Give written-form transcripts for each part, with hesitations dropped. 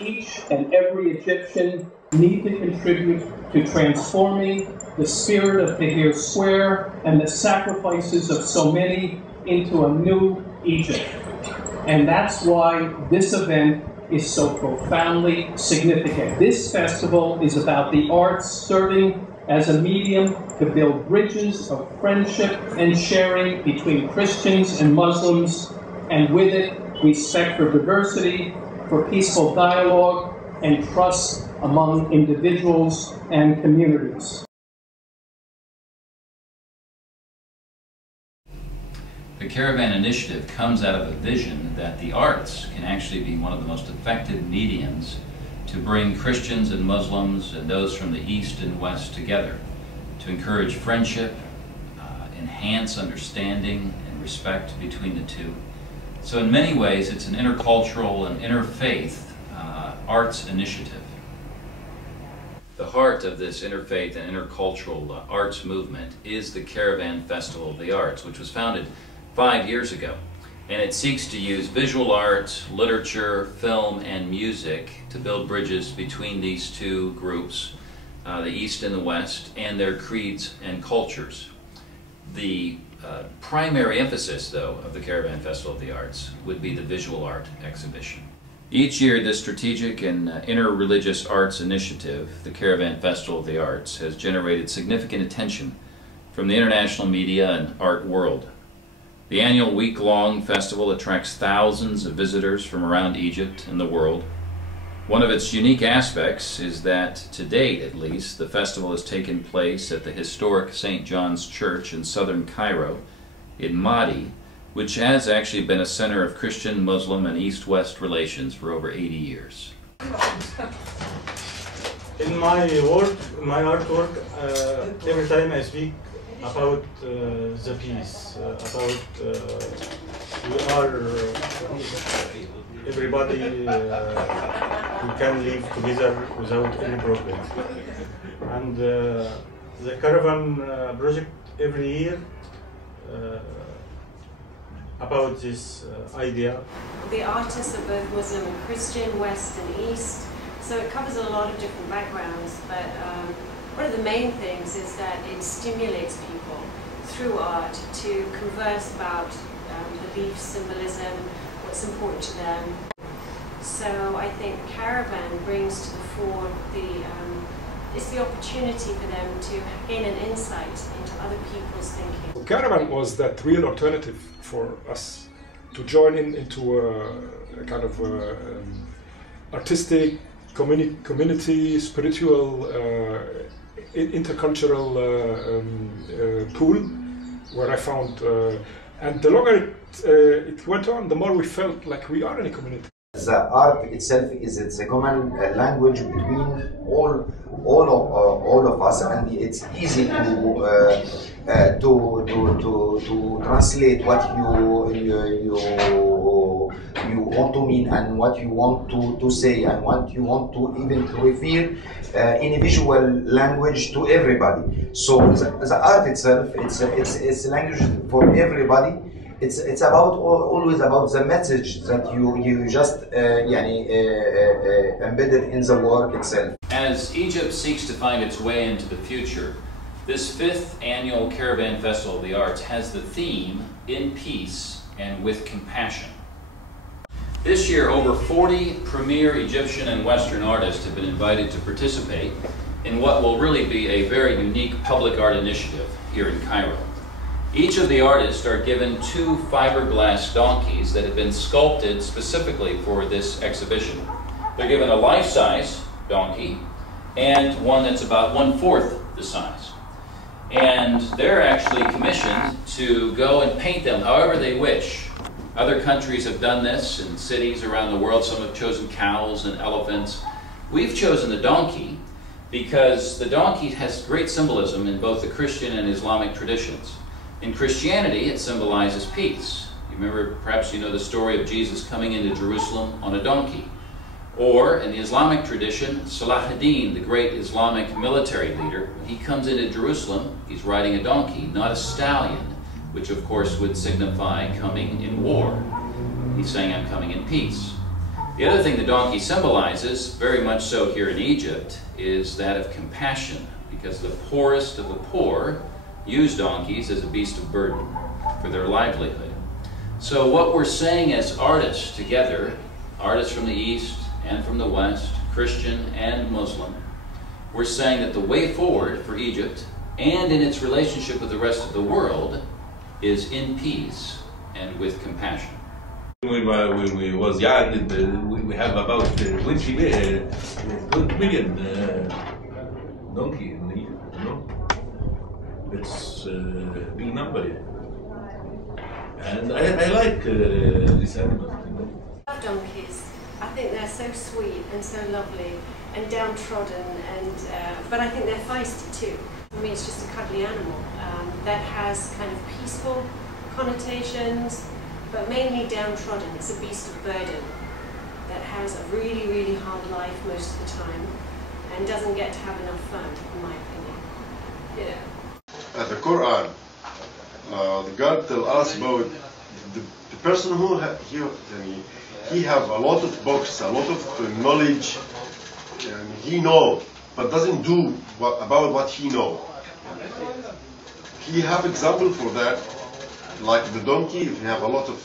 Each and every Egyptian need to contribute to transforming the spirit of Tahrir Square and the sacrifices of so many into a new Egypt. And that's why this event is so profoundly significant. This festival is about the arts serving as a medium to build bridges of friendship and sharing between Christians and Muslims, and with it, respect for diversity, for peaceful dialogue, and trust among individuals and communities. The Caravan Initiative comes out of a vision that the arts can actually be one of the most effective mediums to bring Christians and Muslims and those from the East and West together, to encourage friendship, enhance understanding and respect between the two. So in many ways, it's an intercultural and interfaith arts initiative. The heart of this interfaith and intercultural arts movement is the Caravan Festival of the Arts, which was founded 5 years ago. And it seeks to use visual art, literature, film, and music to build bridges between these two groups, the East and the West, and their creeds and cultures. The primary emphasis, though, of the Caravan Festival of the Arts would be the visual art exhibition. Each year, this strategic and inter-religious arts initiative, the Caravan Festival of the Arts, has generated significant attention from the international media and art world. The annual week-long festival attracts thousands of visitors from around Egypt and the world. One of its unique aspects is that, to date at least, the festival has taken place at the historic St. John's Church in southern Cairo, in Maadi, which has actually been a center of Christian, Muslim, and East-West relations for over 80 years. In my work, my artwork, every time I speak about the peace, about we are everybody we can live together without any problem. And the Caravan project every year about this idea. The artists are both Muslim and Christian, West and East, so it covers a lot of different backgrounds, but one of the main things is that it stimulates people through art to converse about beliefs, symbolism, what's important to them. So I think Caravan brings to the fore it's the opportunity for them to gain an insight into other people's thinking. Caravan was that real alternative for us to join into a kind of artistic, community, spiritual, intercultural pool, where I found, and the longer it went on, the more we felt like we are in a community. The art itself it's a common language between all of us, and it's easy to translate what you want to mean and what you want to say and what you want to even reveal in a visual language to everybody. So the art itself, it's a language for everybody. It's about always about the message that you just embedded in the work itself. As Egypt seeks to find its way into the future, this 5th annual Caravan Festival of the Arts has the theme, In Peace and with Compassion. This year, over 40 premier Egyptian and Western artists have been invited to participate in what will really be a very unique public art initiative here in Cairo. Each of the artists are given 2 fiberglass donkeys that have been sculpted specifically for this exhibition. They're given a life-size donkey and one that's about 1/4 the size. And they're actually commissioned to go and paint them however they wish. Other countries have done this in cities around the world. Some have chosen cows and elephants. We've chosen the donkey because the donkey has great symbolism in both the Christian and Islamic traditions. In Christianity, it symbolizes peace. You remember, perhaps you know the story of Jesus coming into Jerusalem on a donkey. Or in the Islamic tradition, Salah ad-Din, the great Islamic military leader, when he comes into Jerusalem, he's riding a donkey, not a stallion, which of course would signify coming in war. He's saying, I'm coming in peace. The other thing the donkey symbolizes, very much so here in Egypt, is that of compassion, because the poorest of the poor use donkeys as a beast of burden for their livelihood. So what we're saying as artists together, artists from the East and from the West, Christian and Muslim, we're saying that the way forward for Egypt and in its relationship with the rest of the world is in peace and with compassion. We was young, we have about 20 million donkey in Egypt, you know. It's a big number. And I like this animal. You know. I love donkeys. I think they're so sweet and so lovely and downtrodden, and but I think they're feisty too. For me, it's just a cuddly animal that has kind of peaceful connotations, but mainly downtrodden. It's a beast of burden that has a really, really hard life most of the time and doesn't get to have enough fun, in my opinion. Yeah. The Quran, the God tell us about the person who he have a lot of books, a lot of knowledge, and he know, but doesn't do about what he know. He have example for that, like the donkey. If he have a lot of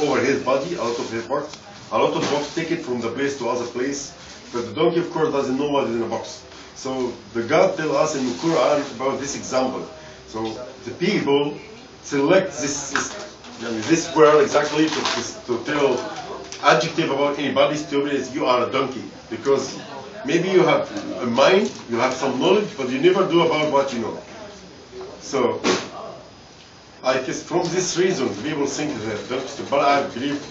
over his body, a lot of his parts, a lot of books take it from the place to other place, but the donkey of course doesn't know what is in the box. So the God tell us in the Quran about this example. So the people select this word exactly to tell adjective about anybody stupid is you are a donkey, because maybe you have a mind, you have some knowledge, but you never do about what you know. So I guess from this reason people think that donkeys, but I believe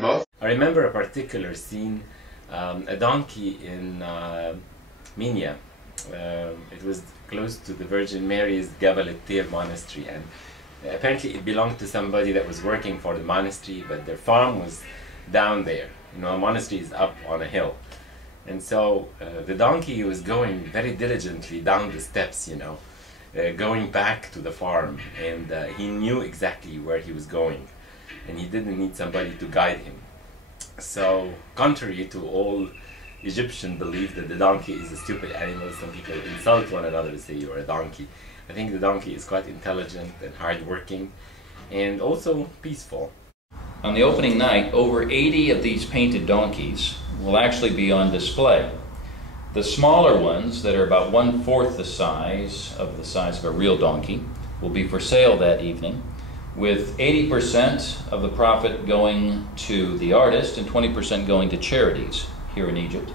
not. I remember a particular scene, a donkey in Minya. It was close to the Virgin Mary's Jabal al-Tir monastery, and apparently it belonged to somebody that was working for the monastery, but their farm was down there. You know, a monastery is up on a hill. And so the donkey was going very diligently down the steps, you know, going back to the farm, and he knew exactly where he was going, and he didn't need somebody to guide him. So, contrary to all Egyptian belief that the donkey is a stupid animal, some people insult one another and say you're a donkey. I think the donkey is quite intelligent and hardworking, and also peaceful. On the opening night, over 80 of these painted donkeys will actually be on display. The smaller ones, that are about 1/4 the size of a real donkey, will be for sale that evening, with 80% of the profit going to the artist and 20% going to charities here in Egypt.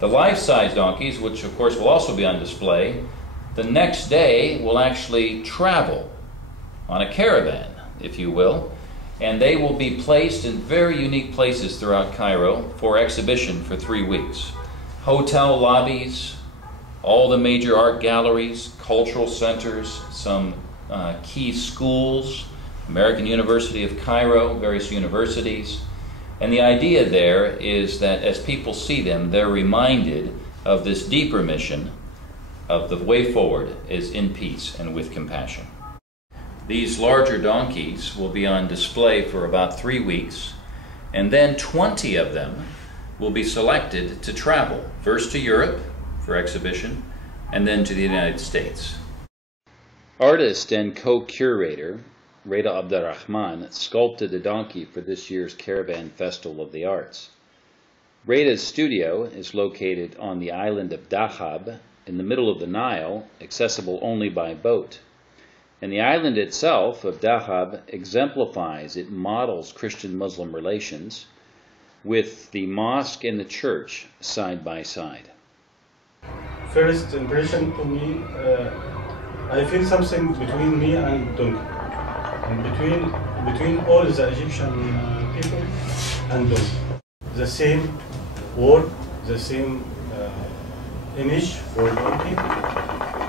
The life-size donkeys, which of course will also be on display, the next day will actually travel on a caravan, if you will, and they will be placed in very unique places throughout Cairo for exhibition for 3 weeks. Hotel lobbies, all the major art galleries, cultural centers, some key schools, American University of Cairo, various universities. And the idea there is that as people see them, they're reminded of this deeper mission of the way forward is in peace and with compassion. These larger donkeys will be on display for about 3 weeks, and then 20 of them will be selected to travel, first to Europe for exhibition, and then to the United States. Artist and co-curator Reda Abdurrahman sculpted a donkey for this year's Caravan Festival of the Arts. Reda's studio is located on the island of Dahab in the middle of the Nile, accessible only by boat. And the island itself of Dahab exemplifies, it models Christian-Muslim relations with the mosque and the church side by side. First impression to me, I feel something between me and donkey. And between all the Egyptian people and donkey. The same word, the same image for donkey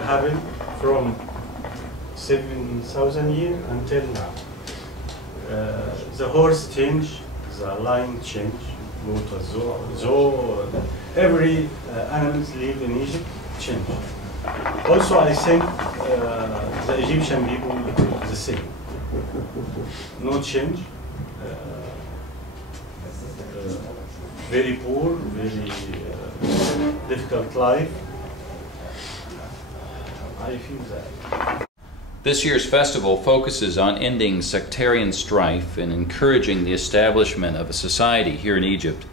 happened from 7,000 years until now. The horse changed, the lion changed, every animals live in Egypt changed. Also, I think the Egyptian people the same. No change. very poor, very difficult life. I feel that. This year's festival focuses on ending sectarian strife and encouraging the establishment of a society here in Egypt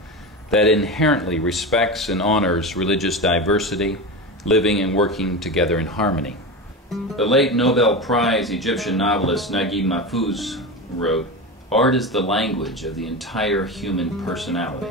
that inherently respects and honors religious diversity, living and working together in harmony. The late Nobel Prize Egyptian novelist Naguib Mahfouz wrote, "Art is the language of the entire human personality."